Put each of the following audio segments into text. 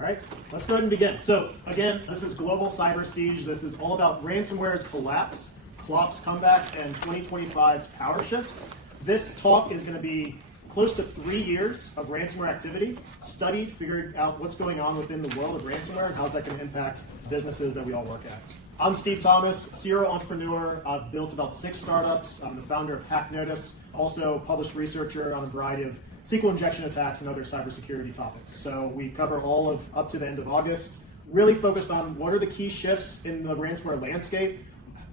All right, let's go ahead and begin. So again, this is Global Cyber Siege. This is all about ransomware's collapse, Cl0p's comeback, and 2025's power shifts. This talk is going to be close to 3 years of ransomware activity, studied, figured out what's going on within the world of ransomware and how that can impact businesses that we all work at. I'm Steve Thomas, serial entrepreneur. I've built about 6 startups. I'm the founder of HackNotice, also published researcher on a variety of SQL injection attacks and other cybersecurity topics. So we cover all of up to the end of August, really focused on what are the key shifts in the ransomware landscape.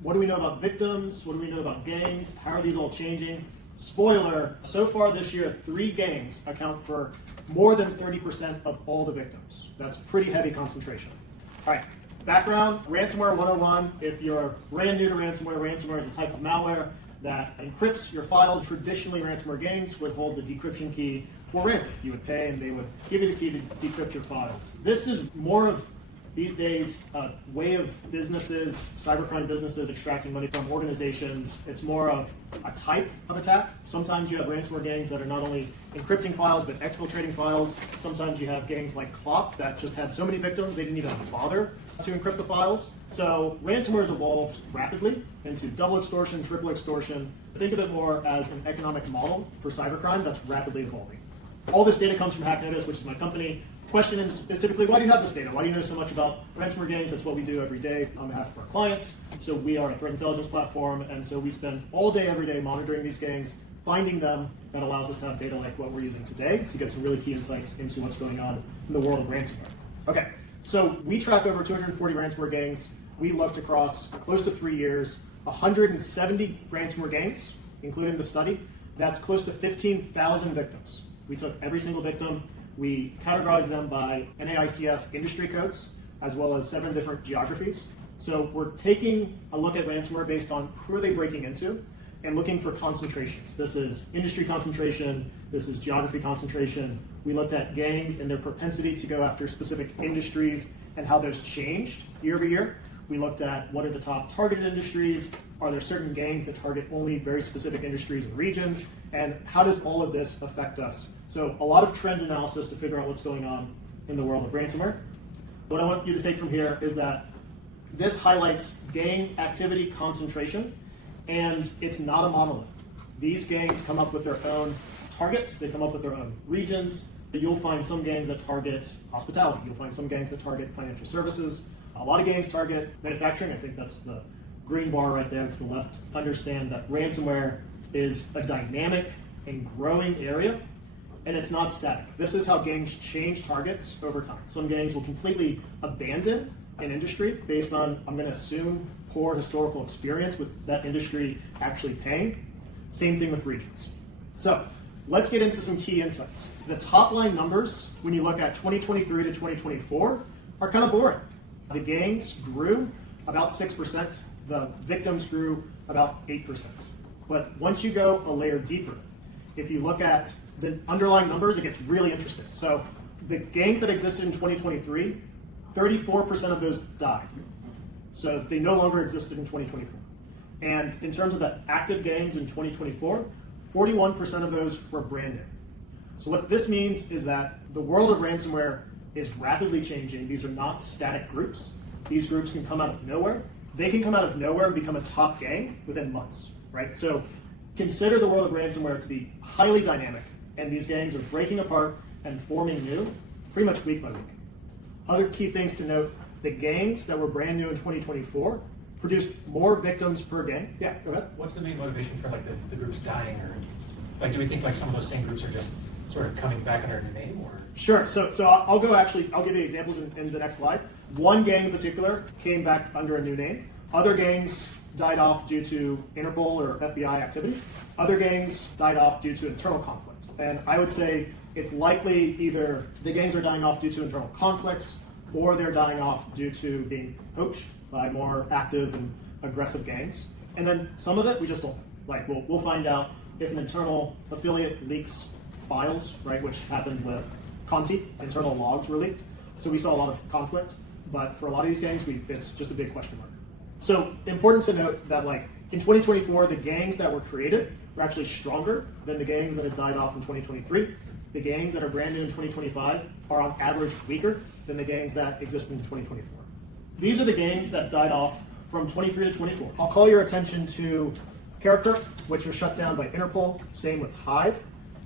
What do we know about victims? What do we know about gangs? How are these all changing? Spoiler, so far this year, 3 gangs account for more than 30% of all the victims. That's pretty heavy concentration. All right, background, ransomware 101. If you're brand new to ransomware, ransomware is a type of malware that encrypts your files. Traditionally, ransomware gangs would hold the decryption key for ransom. You would pay and they would give you the key to decrypt your files. This is more of, these days, a way of businesses, cybercrime businesses, extracting money from organizations. It's more of a type of attack. Sometimes you have ransomware gangs that are not only encrypting files, but exfiltrating files. Sometimes you have gangs like Cl0p's that just had so many victims, they didn't even bother to encrypt the files. So ransomware has evolved rapidly into double extortion, triple extortion. Think of it more as an economic model for cybercrime that's rapidly evolving. All this data comes from HackNotice, which is my company. Question is typically, why do you have this data? Why do you know so much about ransomware gangs? That's what we do every day on behalf of our clients. So we are a threat intelligence platform, and so we spend all day, every day monitoring these gangs, finding them. That allows us to have data like what we're using today to get some really key insights into what's going on in the world of ransomware. Okay, so we track over 240 ransomware gangs. We looked across close to 3 years, 170 ransomware gangs, including the study. That's close to 15,000 victims. We took every single victim. We categorized them by NAICS industry codes, as well as 7 different geographies. So we're taking a look at ransomware based on who are they breaking into and looking for concentrations. This is industry concentration, this is geography concentration. We looked at gangs and their propensity to go after specific industries and how those changed year over year. We looked at what are the top targeted industries, are there certain gangs that target only very specific industries and regions, and how does all of this affect us? So a lot of trend analysis to figure out what's going on in the world of ransomware. What I want you to take from here is that this highlights gang activity concentration, and it's not a monolith. These gangs come up with their own targets, they come up with their own regions. You'll find some gangs that target hospitality, you'll find some gangs that target financial services. A lot of gangs target manufacturing. I think that's the green bar right there to the left. Understand that ransomware is a dynamic and growing area, and it's not static. This is how gangs change targets over time. Some gangs will completely abandon an industry based on, I'm going to assume, poor historical experience with that industry actually paying. Same thing with regions. So let's get into some key insights. The top line numbers, when you look at 2023 to 2024, are kind of boring. The gangs grew about 6%. The victims grew about 8%. But once you go a layer deeper, if you look at the underlying numbers, it gets really interesting. So the gangs that existed in 2023, 34% of those died. So they no longer existed in 2024. And in terms of the active gangs in 2024, 41% of those were brand new. So what this means is that the world of ransomware is rapidly changing. These are not static groups. These groups can come out of nowhere. They can come out of nowhere and become a top gang within months, right? So consider the world of ransomware to be highly dynamic, and these gangs are breaking apart and forming new pretty much week by week. Other key things to note, the gangs that were brand new in 2024 produced more victims per gang. Yeah, go ahead. What's the main motivation for like the groups dying, or like do we think like some of those same groups are just sort of coming back under a new name, or? Sure. So I'll give you examples in the next slide. One gang in particular came back under a new name. Other gangs died off due to Interpol or FBI activity. Other gangs died off due to internal conflict. And I would say it's likely either the gangs are dying off due to internal conflicts, or they're dying off due to being poached by more active and aggressive gangs. And then some of it we just don't know. Like we'll find out if an internal affiliate leaks files, right, which happened with Conti, internal logs were leaked. So we saw a lot of conflict, but for a lot of these gangs, it's just a big question mark. So important to note that like in 2024, the gangs that were created were actually stronger than the gangs that had died off in 2023. the gangs that are brand new in 2025 are on average weaker than the gangs that exist in 2024. These are the gangs that died off from 23 to 24. I'll call your attention to Cl0p's, which was shut down by Interpol, same with Hive.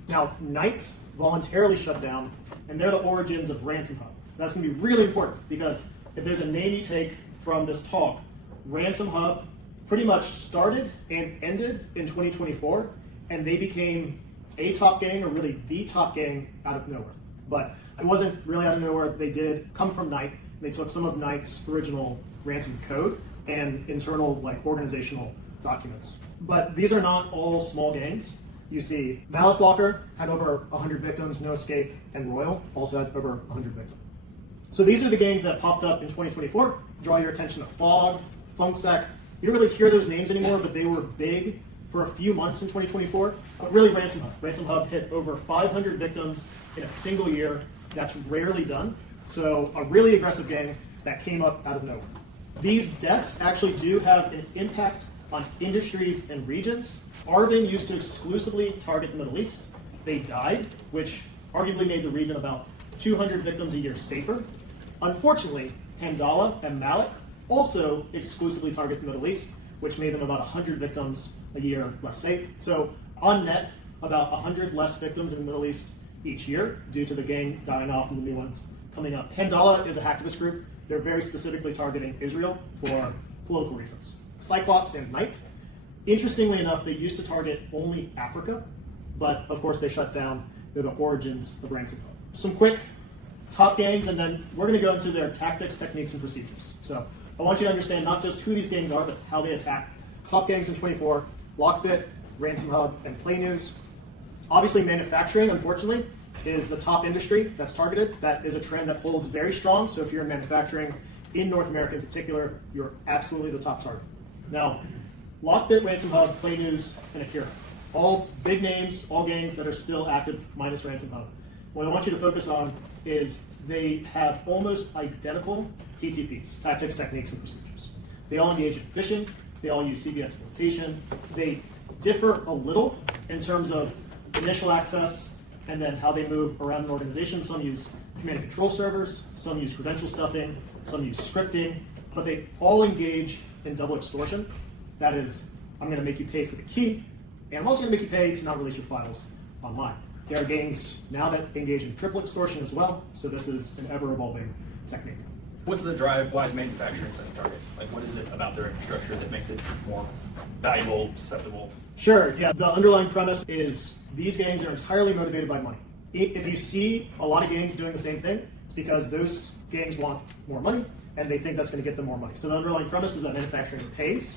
Now, Knight voluntarily shut down, and they're the origins of Ransomware. That's going to be really important because if there's a name you take from this talk, Ransomware pretty much started and ended in 2024, and they became a top gang, or really the top gang, out of nowhere. But it wasn't really out of nowhere. They did come from Knight. They took some of Knight's original ransom code and internal organizational documents. But these are not all small gangs. You see, Malice Locker had over 100 victims, No Escape, and Royal also had over 100 victims. So these are the gangs that popped up in 2024. Draw your attention to Fog, FunkSec. You don't really hear those names anymore, but they were big for a few months in 2024. But really, Ransomware. Ransomware hit over 500 victims in a single year. That's rarely done. So a really aggressive gang that came up out of nowhere. These deaths actually do have an impact on industries and regions. Arvin used to exclusively target the Middle East. They died, which arguably made the region about 200 victims a year safer. Unfortunately, Handala and Malik also exclusively target the Middle East, which made them about 100 victims a year less safe. So on net, about 100 less victims in the Middle East each year due to the gang dying off and the new ones coming up. Handala is a hacktivist group. They're very specifically targeting Israel for political reasons. Cl0p's and Knight, interestingly enough, they used to target only Africa, but of course they shut down. They're the origins of ransomware. Some quick top gangs, and then we're going to go into their tactics, techniques, and procedures. So I want you to understand not just who these gangs are, but how they attack. Top gangs in 24, Lockbit, Ransomware, and PlayNews. Obviously, manufacturing, unfortunately, is the top industry that's targeted. That is a trend that holds very strong. So if you're in manufacturing in North America in particular, you're absolutely the top target. Now, Lockbit, Ransomware, PlayNews, and Akira. All big names, all gangs that are still active, minus Ransomware. What I want you to focus on is they have almost identical TTPs, tactics, techniques, and procedures. They all engage in phishing. They all use CB exploitation. They differ a little in terms of initial access and then how they move around an organization. Some use command and control servers, some use credential stuffing, some use scripting, but they all engage in double extortion. That is, I'm going to make you pay for the key, and I'm also going to make you pay to not release your files online. There are gangs now that engage in triple extortion as well, so this is an ever-evolving technique. What's the drive? Why is manufacturing such a target? What is it about their infrastructure that makes it more valuable, susceptible? Sure, yeah. The underlying premise is these gangs are entirely motivated by money. If you see a lot of gangs doing the same thing, it's because those gangs want more money, and they think that's going to get them more money. So the underlying premise is that manufacturing pays,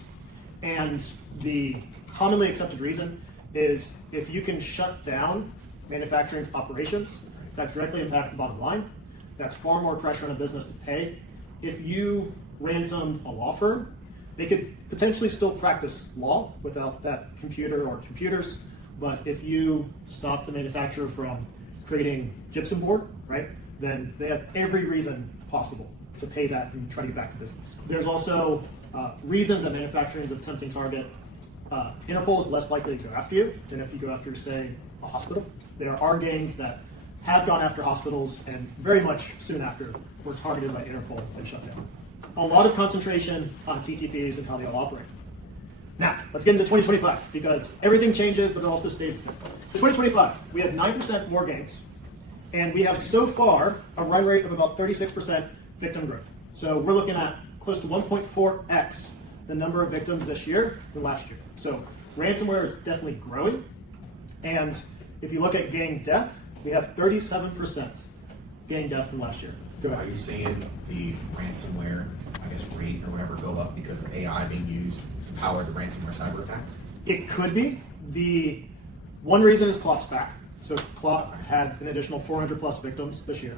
and the commonly accepted reason is if you can shut down manufacturing's operations, that directly impacts the bottom line. That's far more pressure on a business to pay. If you ransomed a law firm, they could potentially still practice law without that computer or computers, but if you stop the manufacturer from creating gypsum board, right, then they have every reason possible to pay that and try to get back to business. There's also reasons that manufacturing is a tempting target. Interpol is less likely to go after you than if you go after, say, a hospital. There are gangs that have gone after hospitals and very much soon after were targeted by Interpol and shut down. A lot of concentration on TTPs and how they all operate. Now, let's get into 2025 because everything changes, but it also stays the same. 2025, we have 9% more gangs, and we have so far a run rate of about 36% victim growth. So we're looking at close to 1.4x the number of victims this year than last year. So ransomware is definitely growing, and if you look at gang death, we have 37% gang death from last year. Go ahead. Are you seeing the ransomware, rate or whatever go up because of AI being used to power the ransomware cyber attacks? It could be. The one reason is Cl0p's back. So Cl0p had an additional 400 plus victims this year.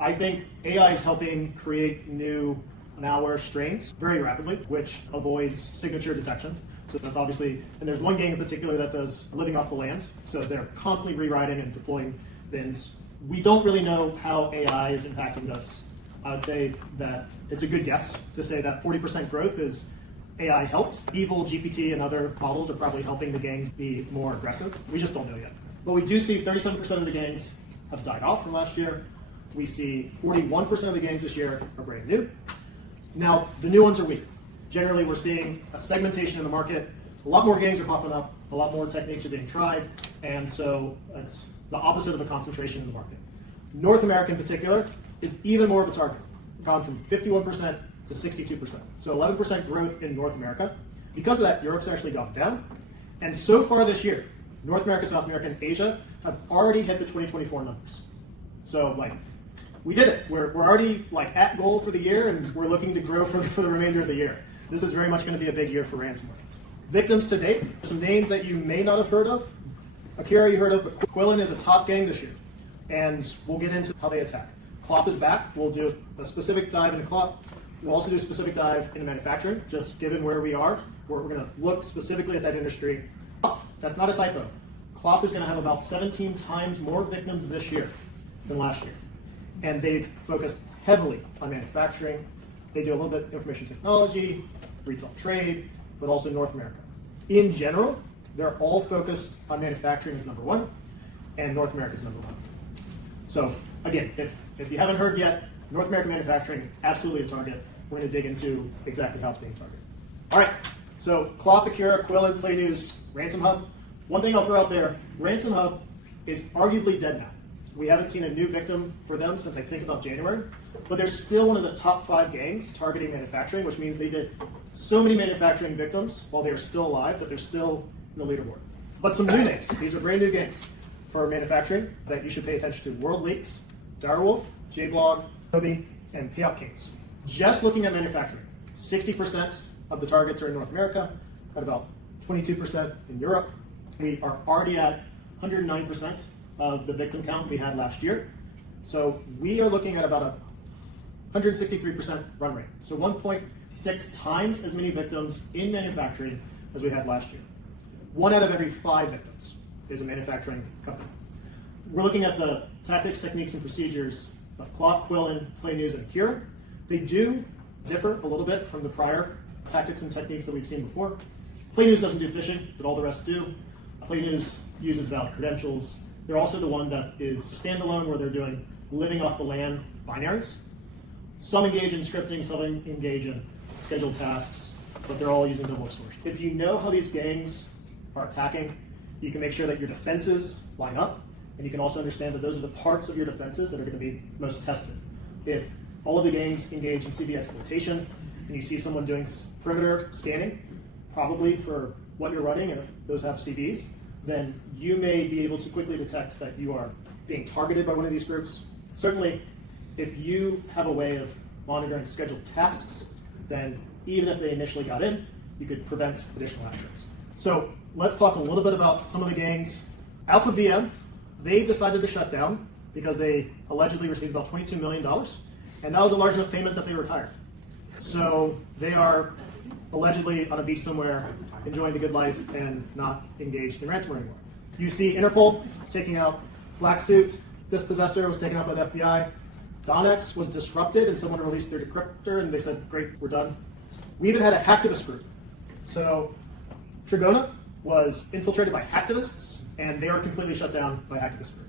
I think AI is helping create new malware strains very rapidly, which avoids signature detection. So that's obviously, and there's one gang in particular that does living off the land. So they're constantly rewriting and deploying bins. We don't really know how AI is impacting us. I would say that it's a good guess to say that 40% growth is AI helped. Evil, GPT, and other models are probably helping the gangs be more aggressive. We just don't know yet. But we do see 37% of the gangs have died off from last year. We see 41% of the gangs this year are brand new. Now, the new ones are weak. Generally, we're seeing a segmentation in the market. A lot more gangs are popping up. A lot more techniques are being tried. And so it's the opposite of a concentration in the market. North America in particular is even more of a target. Gone from 51% to 62%. So 11% growth in North America. Because of that, Europe's actually gone down. And so far this year, North America, South America, and Asia have already hit the 2024 numbers. So, we did it. We're already, at goal for the year, and we're looking to grow for the remainder of the year. This is very much going to be a big year for ransomware. Victims to date, some names that you may not have heard of. Akira you heard of, but Quillen is a top gang this year. And we'll get into how they attack. Cl0p's is back. We'll do a specific dive into Cl0p. We'll also do a specific dive into manufacturing, just given where we are. We're going to look specifically at that industry. That's not a typo. Cl0p is going to have about 17 times more victims this year than last year. And they've focused heavily on manufacturing. They do a little bit of information technology, retail trade, but also North America. In general, they're all focused on manufacturing as number one, and North America is number one. So again, if you haven't heard yet, North American manufacturing is absolutely a target. We're going to dig into exactly how it's being targeted. All right, so Cl0p, Akira, Quillen, Play News, Ransom Hub. One thing I'll throw out there, Ransom Hub is arguably dead now. We haven't seen a new victim for them since I think about January, but they're still one of the top 5 gangs targeting manufacturing, which means they did so many manufacturing victims while they're still alive that they're still in the leaderboard. But some new names. These are brand new gangs for manufacturing that you should pay attention to. World Leaks, Direwolf, JBlog, Cl0p's, and Payout Kings. Just looking at manufacturing, 60% of the targets are in North America, at about 22% in Europe. We are already at 109% of the victim count we had last year. So we are looking at about a 163% run rate. So 1.6 times as many victims in manufacturing as we had last year. 1 out of every 5 victims is a manufacturing company. We're looking at the tactics, techniques, and procedures of Cl0p, Quillen, Play News, and Akira. They do differ a little bit from the prior tactics and techniques that we've seen before. Play News doesn't do phishing, but all the rest do. Play News uses valid credentials. They're also the one that is standalone, where they're doing living off the land binaries. Some engage in scripting, some engage in scheduled tasks, but they're all using double extortion. If you know how these gangs are attacking, you can make sure that your defenses line up, and you can also understand that those are the parts of your defenses that are going to be most tested. If all of the gangs engage in CV exploitation, and you see someone doing perimeter scanning, probably for what you're running, and if those have CVs, then you may be able to quickly detect that you are being targeted by one of these groups. Certainly, if you have a way of monitoring scheduled tasks, then even if they initially got in, you could prevent additional actions. So let's talk a little bit about some of the gangs. Alpha VM, they decided to shut down because they allegedly received about $22 million, and that was a large enough payment that they retired. So they are allegedly on a beach somewhere, enjoying the good life and not engaged in ransomware anymore. You see Interpol taking out Black Suit, Dispossessor was taken out by the FBI, Donex was disrupted and someone released their decryptor and they said, great, we're done. We even had a hacktivist group. So Trigona was infiltrated by hacktivists and they are completely shut down by hacktivist group.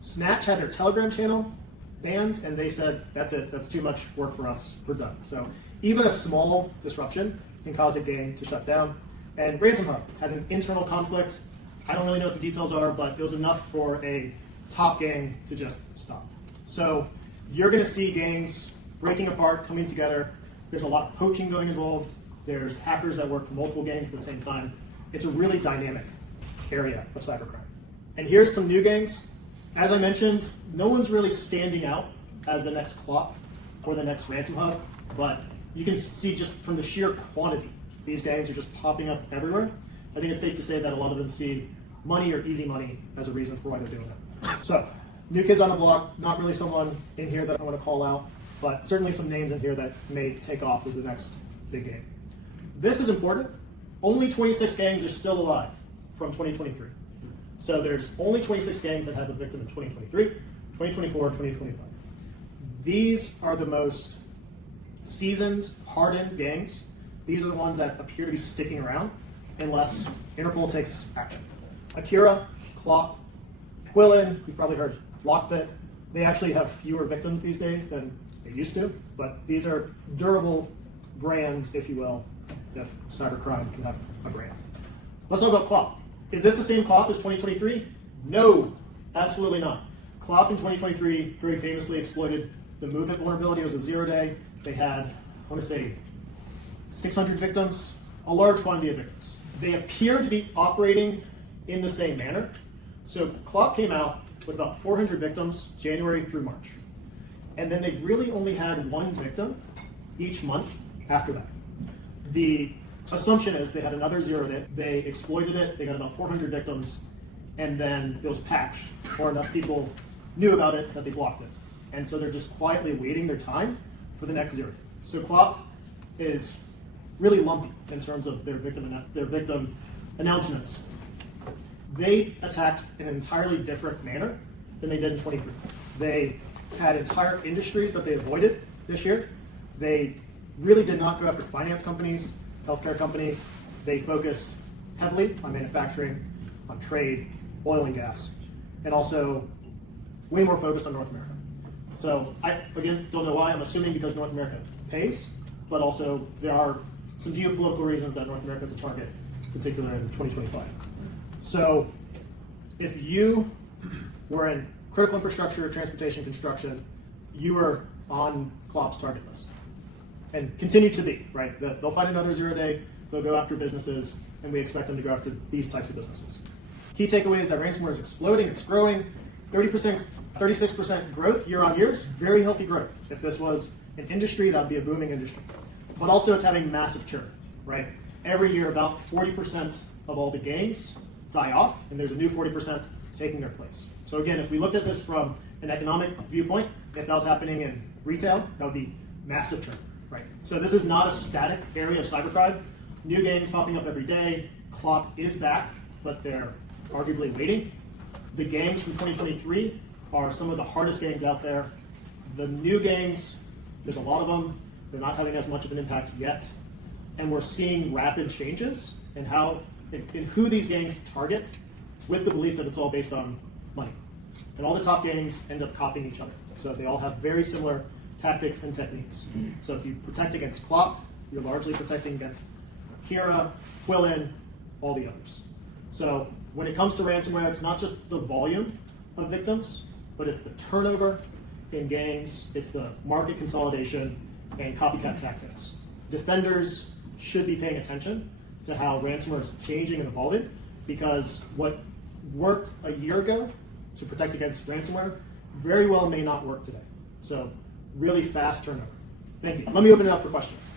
Snatch had their Telegram channel banned and they said, that's it, that's too much work for us, we're done. So even a small disruption can cause a gang to shut down. And Ransom Hub had an internal conflict. I don't really know what the details are, but it was enough for a top gang to just stop. So you're going to see gangs breaking apart, coming together. There's a lot of poaching going involved. There's hackers that work for multiple gangs at the same time. It's a really dynamic area of cybercrime. And here's some new gangs. As I mentioned, no one's really standing out as the next Cl0p or the next Ransom Hub, but you can see just from the sheer quantity, these gangs are just popping up everywhere. I think it's safe to say that a lot of them see money or easy money as a reason for why they're doing it. So, new kids on the block, not really someone in here that I want to call out, but certainly some names in here that may take off as the next big game. This is important. Only 26 gangs are still alive from 2023. So there's only 26 gangs that have a victim in 2023, 2024, 2025. These are the most seasoned, hardened gangs. These are the ones that appear to be sticking around unless Interpol takes action. Akira, Cl0p, Quillin, you've probably heard Lockbit. They actually have fewer victims these days than they used to, but these are durable brands, if you will, if cybercrime can have a brand. Let's talk about Cl0p. Is this the same Cl0p as 2023? No, absolutely not. Cl0p in 2023 very famously exploited the movement vulnerability. It was a 0-day. They had, I want to say, 600 victims, a large quantity of victims. They appear to be operating in the same manner. So Cl0p came out with about 400 victims January through March. And then they've really only had one victim each month after that. The assumption is they had another 0-day, they exploited it, they got about 400 victims, and then it was patched, or enough people knew about it that they blocked it. And so they're just quietly waiting their time for the next 0-day. So Cl0p is really lumpy in terms of their victim announcements. They attacked in an entirely different manner than they did in 23. They had entire industries that they avoided this year. They really did not go after finance companies, healthcare companies. They focused heavily on manufacturing, on trade, oil and gas, and also way more focused on North America. So I, again, don't know why. I'm assuming because North America pays, but also there are some geopolitical reasons that North America is a target, particularly in 2025. So if you were in critical infrastructure, transportation, construction, you are on Cl0p's target list. And continue to be, right? They'll find another 0-day, they'll go after businesses, and we expect them to go after these types of businesses. Key takeaway is that ransomware is exploding, it's growing, 30%, 36% growth year on year is very healthy growth. If this was an industry, that would be a booming industry. But also it's having massive churn, right? Every year about 40% of all the gangs die off, and there's a new 40% taking their place. So again, if we looked at this from an economic viewpoint, if that was happening in retail, that would be massive churn, right? So this is not a static area of cybercrime. New gangs popping up every day. Cl0p is back, but they're arguably waiting. The gangs from 2023 are some of the hardest gangs out there. The new gangs, there's a lot of them. They're not having as much of an impact yet. And we're seeing rapid changes in who these gangs target, with the belief that it's all based on money. And all the top gangs end up copying each other. So they all have very similar tactics and techniques. So if you protect against Cl0p, you're largely protecting against Kira, Quillin, all the others. So when it comes to ransomware, it's not just the volume of victims, but it's the turnover in gangs, it's the market consolidation, and copycat tactics. Defenders should be paying attention to how ransomware is changing and evolving, because what worked a year ago to protect against ransomware very well may not work today. So really fast turnover. Thank you. Let me open it up for questions.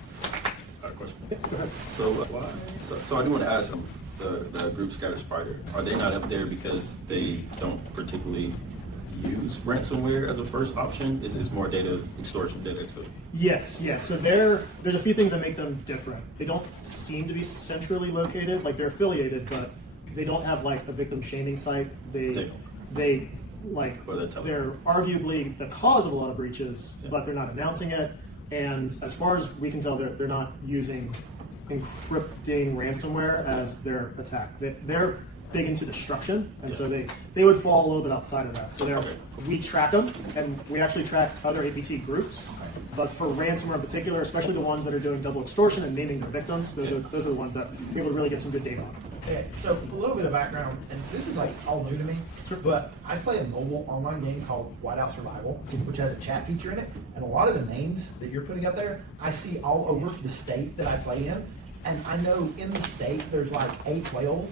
Question. Yeah, go ahead. So I do want to ask them, the group Scatters Spider, are they not up there because they don't particularly use ransomware as a first option? Is more data extortion, data extortion? Yes. So there's a few things that make them different. They don't seem to be centrally located, like they're affiliated, but they don't have like a victim shaming site. They're arguably the cause of a lot of breaches, but they're not announcing it. And as far as we can tell, they're not using encrypting ransomware as their attack. They're big into destruction, and so they would fall a little bit outside of that. So we track them, and we actually track other APT groups. But for ransomware in particular, especially the ones that are doing double extortion and naming their victims, those are the ones that we're able to really get some good data on. Okay, so a little bit of background, and this is like all new to me, but I play a mobile online game called Whiteout Survival, which has a chat feature in it, and a lot of the names that you're putting up there, I see all over the state that I play in, and I know in the state there's like 8 whales,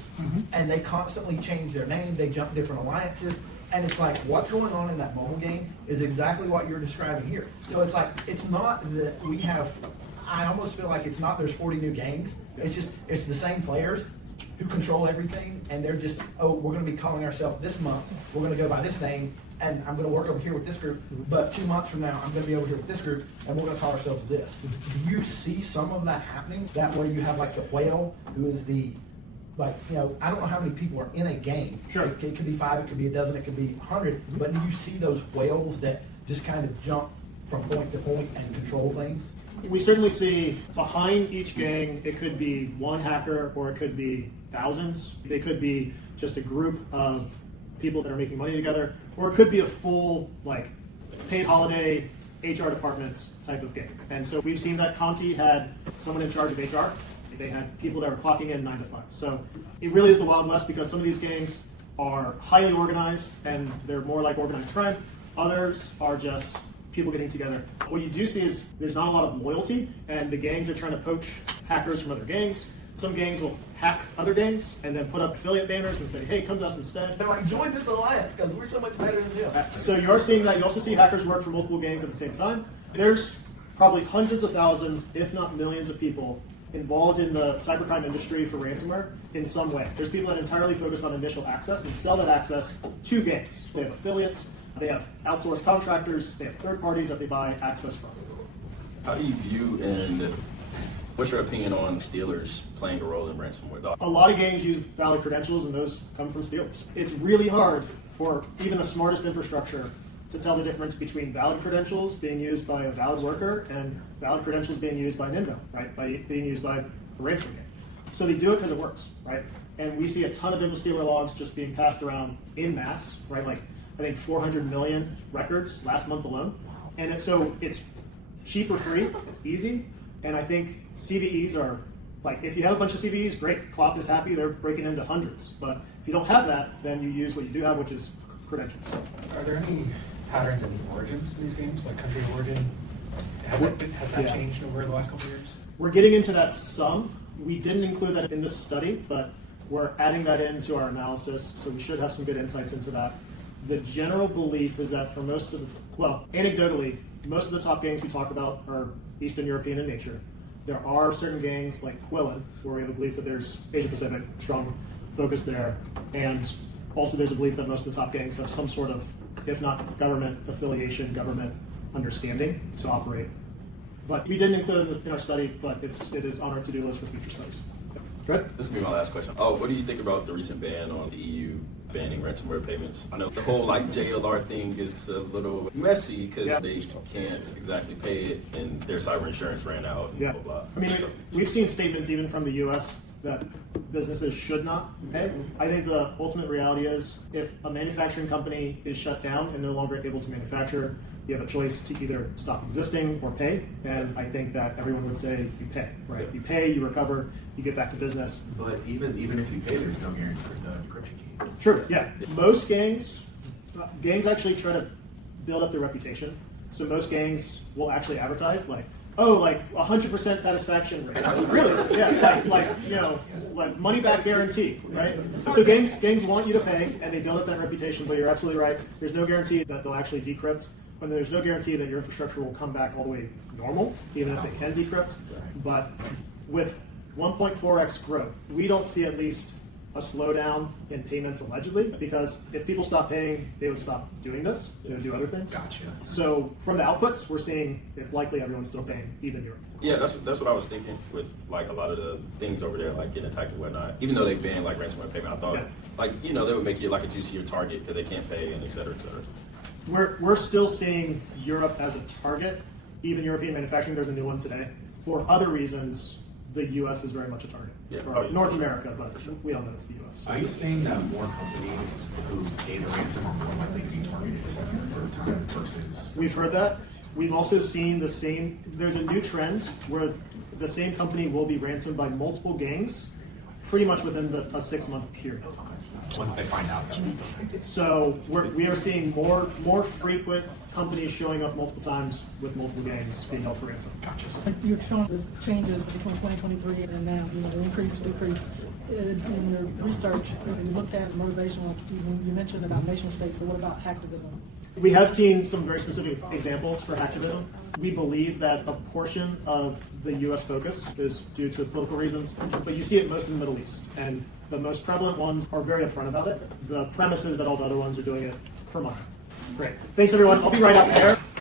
and they constantly change their names, they jump different alliances, and it's like what's going on in that mobile game is exactly what you're describing here. So it's like, it's not that we have, I almost feel like it's not there's 40 new gangs, it's the same players who control everything, and they're just, oh, we're going to be calling ourselves this month, we're going to go by this name, and I'm going to work over here with this group, but 2 months from now, I'm going to be over here with this group, and we're going to call ourselves this. Do you see some of that happening? That way you have like the whale, who is the, like, you know, I don't know how many people are in a game. Sure. It could be 5, it could be a dozen, it could be 100, but do you see those whales that just kind of jump from point to point and control things? We certainly see behind each gang, it could be one hacker or it could be thousands. They could be just a group of people that are making money together, or it could be a full like paid holiday HR department type of game. And so we've seen that Conti had someone in charge of HR. They had people that were clocking in 9 to 5. So it really is the Wild West because some of these gangs are highly organized and they're more like organized crime. Others are just people getting together. What you do see is there's not a lot of loyalty, and the gangs are trying to poach hackers from other gangs. Some gangs will hack other gangs and then put up affiliate banners and say, hey, come to us instead. They're like, join this alliance because we're so much better than you. So you are seeing that. You also see hackers work for multiple gangs at the same time. There's probably hundreds of thousands, if not millions of people involved in the cybercrime industry for ransomware in some way. There's people that entirely focus on initial access and sell that access to gangs. They have affiliates, they have outsourced contractors, they have third parties that they buy access from. How do you view and what's your opinion on Steelers playing a role in ransomware? A lot of gangs use valid credentials, and those come from stealers. It's really hard for even the smartest infrastructure to tell the difference between valid credentials being used by a valid worker and valid credentials being used by an inbound, right? By being used by a ransomware gang. So they do it because it works, right? And we see a ton of InfoStealer logs just being passed around in mass, right? Like I think 400 million records last month alone. And so it's cheap or free, it's easy, and I think CVEs are, like if you have a bunch of CVEs, great, Cl0p is happy, they're breaking into hundreds. But if you don't have that, then you use what you do have, which is credentials. Are there any patterns in the origins of these games, like country of origin? Has that changed over the last couple of years? We're getting into that some. We didn't include that in this study, but we're adding that into our analysis, so we should have some good insights into that. The general belief is that for most of, well, anecdotally, most of the top gangs we talk about are Eastern European in nature. There are certain gangs like Cl0p's, where we have a belief that there's Asia Pacific, strong focus there, and also there's a belief that most of the top gangs have some sort of, if not government affiliation, government understanding to operate. But we didn't include it in our study, but it is on our to-do list for future studies. Good? This will be my last question. Oh, what do you think about the recent ban on the EU banning ransomware payments? I know the whole like JLR thing is a little messy because they can't exactly pay it and their cyber insurance ran out and blah, blah, blah. I mean, we've seen statements even from the U.S. that businesses should not pay. I think the ultimate reality is if a manufacturing company is shut down and no longer able to manufacture, you have a choice to either stop existing or pay, and I think that everyone would say you pay, right? You pay, you recover, you get back to business. But even if you pay, there's no guarantee for the encryption key. True, yeah. Most gangs actually try to build up their reputation. So most gangs will actually advertise like, oh, like 100% satisfaction rate. Really? Yeah, like money back guarantee, right? So gangs want you to pay, and they build up that reputation. But you're absolutely right. There's no guarantee that they'll actually decrypt. And there's no guarantee that your infrastructure will come back all the way normal, even if they can decrypt. But with 1.4x growth, we don't see at least a slowdown in payments allegedly, because if people stop paying, they would stop doing this. They would do other things. Gotcha. So from the outputs, we're seeing it's likely everyone's still paying, even Europe. Yeah, that's what I was thinking with like a lot of the things over there, like getting attacked and whatnot. Even though they banned like ransomware payment, I thought like, they would make you like a juicier target because they can't pay and et cetera, et cetera. We're still seeing Europe as a target, even European manufacturing. There's a new one today. For other reasons, the U.S. is very much a target. Yeah. Or North America, but we don't know it's the U.S. Are you saying that more companies who pay the ransom are more likely to be targeted a second or third time versus? We've heard that. We've also seen the same. There's a new trend where the same company will be ransomed by multiple gangs pretty much within a 6-month period. Once they find out. So we are seeing more frequent companies showing up multiple times with multiple gangs being held for ransom. Gotcha. You're showing the changes between 2023 and now, the increase, decrease. In your research, you looked at motivational, you mentioned about nation states, but what about hacktivism? We have seen some very specific examples for hacktivism. We believe that a portion of the U.S. focus is due to political reasons, but you see it most in the Middle East. And the most prevalent ones are very upfront about it. The premise is that all the other ones are doing it for money. Great. Thanks, everyone. I'll be right out there.